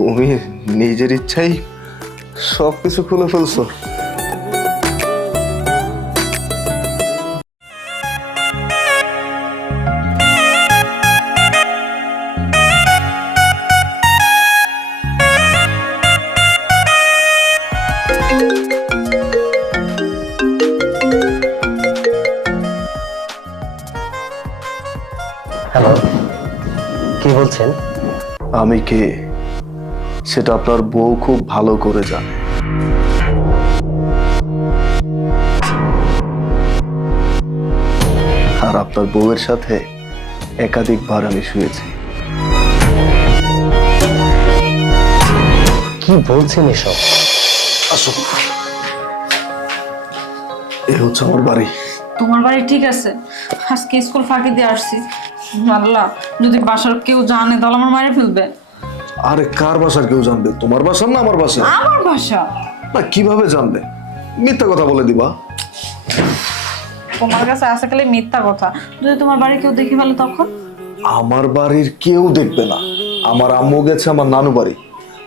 তুমি নিজের ইচ্ছাই সব কিছু খুলে ফেলছো। হ্যালো কি বলছেন? আমি কে সেটা আপনার বউ খুব ভালো করে জানে। আর আপনার বউয়ের সাথে একাধিকবার আমি শুয়েছি। কি বলছেন এসব? আসো এ হচ্ছে আমার বাড়ি। তোমার বাড়ি ঠিক আছে? আজকে স্কুল ফাঁকি দিয়ে আসছি। আল্লাহ যদি বাসার কেউ জানে তাহলে আমার মারে ফেলবে। আরে কার বাসার কেউ জানবে? তোমার বাসার না আমার বাসা? আমার বাসা? না কীভাবে জানবে? মিথ্যা কথা বলে দিবা। তোমার কাছে আসা গেলে মিথ্যা কথা। যদি তোমার বাড়ি কেউ দেখে ফেলে তখন? আমার বাড়ির কেউ দেখবে না। আমার আম্মু গেছে আমার নানু বাড়ি।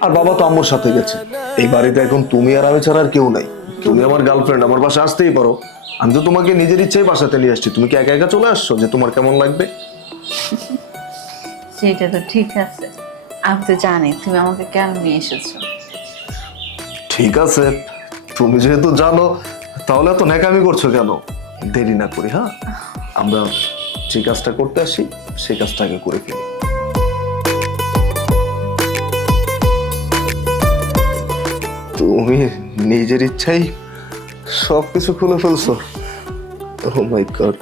আর বাবা তো আম্মুর সাথে গেছে। এই বাড়িতে এখন তুমি আর আমি ছাড়া আর কেউ নাই। তুমি আমার গার্লফ্রেন্ড আমার বাসা আসতেই পারো। আমি তো তোমাকে নিজের ইচ্ছায় বাসাতে নিয়ে আসছি। তুমি কি একা একা চলে আসছো যে তোমার কেমন লাগবে? সেটা তো ঠিক আছে। আমি তো জানি, তুমি আমাকে কেন নিয়ে এসেছ? ঠিক আছে, তুমি যেহেতু জানো, তাহলে এত ন্যাকামি করছ কেন? দেরি না করি হ্যাঁ? আমরা যে কাজটা করতে আসি, সেই কাজটা আগে করে ফেলি। তুমি নিজের ইচ্ছাই সব কিছু খুলে ফেলছো। ও মাই গড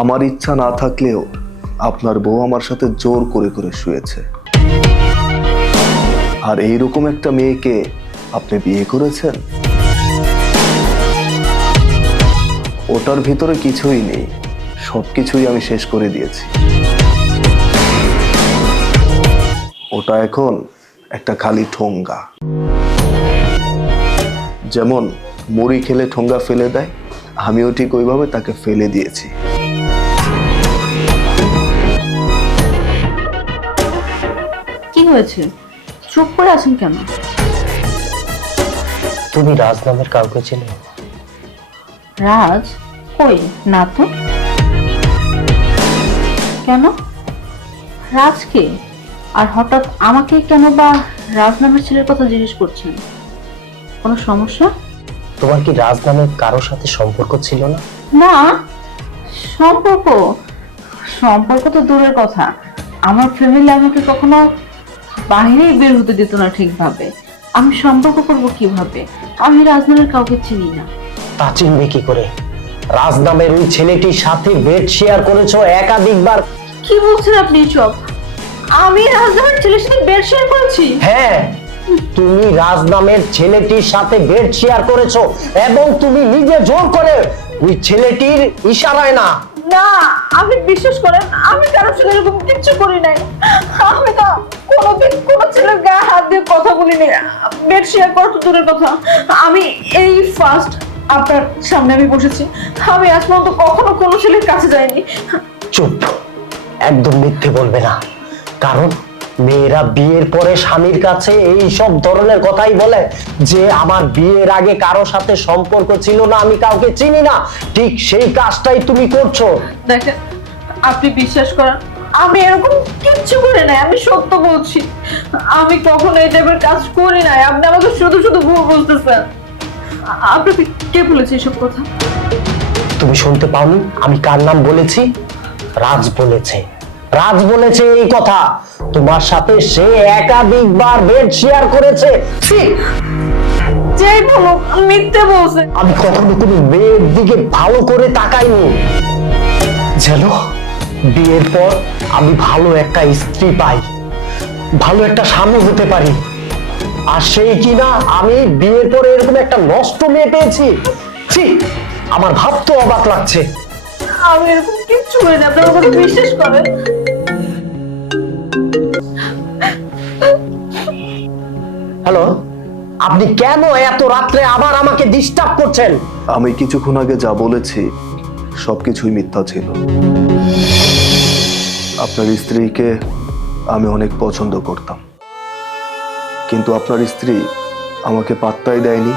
আমার ইচ্ছা না থাকলেও আপনার বউ আমার সাথে জোর করে করে শুয়েছে। আর এইরকম একটা মেয়েকে আপনি বিয়ে করেছেন? ওটার ভিতরে কিছুই নেই। সব কিছুই আমি শেষ করে দিয়েছি। ওটা এখন একটা খালি ঠোঙ্গা। যেমন মুড়ি খেলে ঠোঙ্গা ফেলে দেয়, আমিও ঠিক ওইভাবে তাকে ফেলে দিয়েছি। হয়েছে? চুপ করে আছেন কেন? তুমি রাজ নামের কাউকে চেনো? রাজ? কই? না তো। কেন? রাজ কে? আর হঠাৎ আমাকে কেন বা রাজ নামের ছেলের কথা জিজ্ঞেস করছেন? কোনো সমস্যা? তোমার কি রাজ নামের কারোর সাথে সম্পর্ক ছিল না? না। সম্পর্ক? সম্পর্ক তো দূরের কথা। আমার ফ্যামিলি আমাকে কখনো বাইরেই বের হতে দিত না ঠিকভাবে। আমি সম্পর্ক করব কীভাবে? আমি রাজনামের কাউকে চিনি না। তা চিনবে কি করে? রাজ নামের ওই ছেলেটির সাথে বেড শেয়ার করেছ একাধিকবার। কি বলছেন আপনি সব আমি রাজনামের ছেলের সাথে বেড শেয়ার করেছি? হ্যাঁ তুমি রাজ নামের ছেলেটির সাথে বেড শেয়ার করেছ এবং তুমি নিজে জোর করে ওই ছেলেটির ইশারায় না না আপনি বিশ্বাস করেন, আমি এরকম কিচ্ছু করি নাই। আমি তো কোনোদিন কোনো ছেলের গায়ে হাত দিয়ে কথা বলিনি বেড শেয়ার করা দূরের কথা। আমি এই ফার্স্ট আপনার সামনে আমি বসেছি। আমি আজ পর্যন্ত কখনো কোনো ছেলের কাছে যাইনি। চুপ। একদম মিথ্যে বলবে না। কারণ মেয়েরা বিয়ের পরে স্বামীর কাছে এই সব ধরনের কথাই বলে যে আমার বিয়ের আগে কারও সাথে সম্পর্ক ছিল না আমি কাউকে চিনি না। ঠিক সেই কাজটাই তুমি করছ। দেখেন আপনি বিশ্বাস করেন আমি এরকম কিচ্ছু করি নাই আমি সত্য বলছি। আমি কখনো এই টাইপের কাজ করি নাই আপনি আমাকে শুধু শুধু ভুল বলতেছেন। আপনাকে কে বলেছে এসব কথা? তুমি শুনতে পাওনি? আমি কার নাম বলেছি? রাজ বলেছে। রাজ বলেছে এই কথা। তোমার সাথে সে একাধিকবার বেড শেয়ার করেছে। মিথ্যে বলছে। আমি কখনো কোনো মেয়ের দিকে ভালো করে তাকাইনি। যেন বিয়ের পর আমি ভালো একটা স্ত্রী পাই। ভালো একটা স্বামী হতে পারি। আর সেই কিনা আমি বিয়ের পরে এরকম একটা নষ্ট মেয়ে পেয়েছি। ছি! আমার ভাবতেও অবাক লাগছে। আমি এরকম কিচ্ছু না আপনার বিশ্বাস করেন হ্যালো আপনি কেন এত রাত্রে আবার আমাকে ডিস্টার্ব করছেন? আমি কিছুক্ষণ আগে যা বলেছি, সবকিছুই মিথ্যা ছিল। আপনার স্ত্রীকে আমি অনেক পছন্দ করতাম। কিন্তু আপনার স্ত্রী আমাকে পাত্তাই দেয়নি।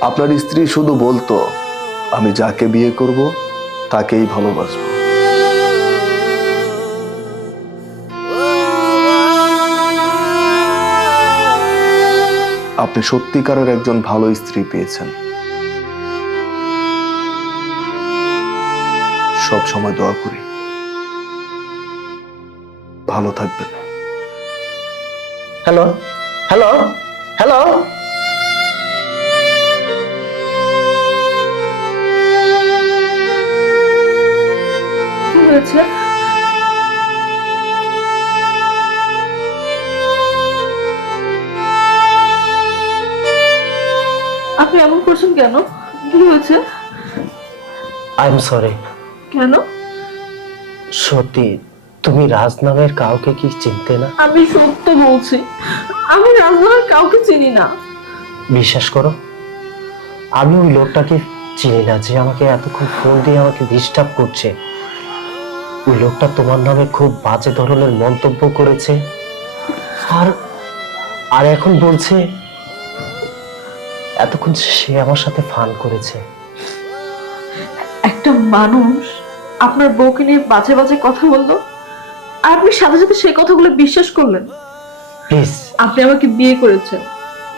আপনার স্ত্রী শুধু বলতো, আমি যাকে বিয়ে করব, তাকেই ভালোবাসবো। আপনি সত্যিকারের একজন ভালো স্ত্রী পেয়েছেন। সব সময় দোয়া করি। ভালো থাকবেন। হ্যালো হ্যালো হ্যালো আপনি এমন করছেন কেন? কি হয়েছে? আই এম সরি কেন? সত্যি তুমি রাজ নামের কাউকে কি চিনতে না? আমি সত্য বলছি। আমি রাজনার কাউকে চিনি না। বিশ্বাস করো আমি ওই লোকটাকে চিনি না যে আমাকে এতক্ষণ ফোন দিয়ে আমাকে ডিস্টার্ব করছে। ওই লোকটা তোমার নামে খুব বাজে ধরনের মন্তব্য করেছে। আর আর এখন বলছে এতক্ষণ সে আমার সাথে ফান করেছে। একটা মানুষ আপনার বউকে নিয়ে বাজে বাজে কথা বলল? আর আপনি সাথে সাথে সেই কথাগুলো বিশ্বাস করলেন? প্লিজ আপনি আমাকে বিয়ে করেছেন।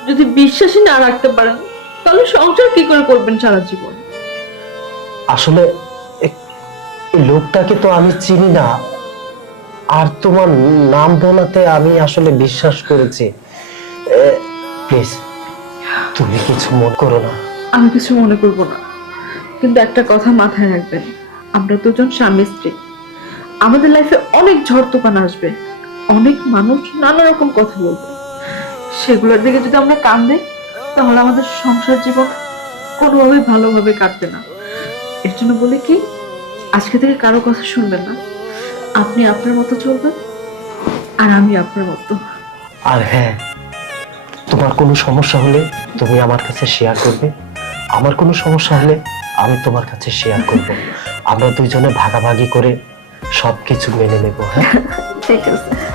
যদি বিশ্বাসই না রাখতে পারেন তাহলে সংসার কি করে করবেন সারা জীবন? আসলে লোকটাকে তো আমি চিনি না। আর তোমার নাম বলাতে আমি আসলে বিশ্বাস করেছি। প্লিজ তুমি কিছু মনে করো না। আমি কিছু মনে করব না। কিন্তু একটা কথা মাথায় রাখবেন আমরা দুজন স্বামী স্ত্রী। আমাদের লাইফে অনেক ঝড় তুফান আসবে অনেক মানুষ নানা রকম কথা বলবে। সেগুলোর দিকে যদি আমরা কান দিই তাহলে আমাদের সংসার জীবন কোনোভাবে ভালোভাবে কাটবে না। এর জন্য বলি কি আজকে থেকে কারও কথা শুনবেন না। আপনি আপনার মতো চলবেন আর আমি আপনার মতো। আর হ্যাঁ তোমার কোনো সমস্যা হলে তুমি আমার কাছে শেয়ার করবে। আমার কোনো সমস্যা হলে আমি তোমার কাছে শেয়ার করব। আমরা দুইজনে ভাগাভাগি করে সব কিছু মেনে নেব হ্যাঁ? ঠিক আছে।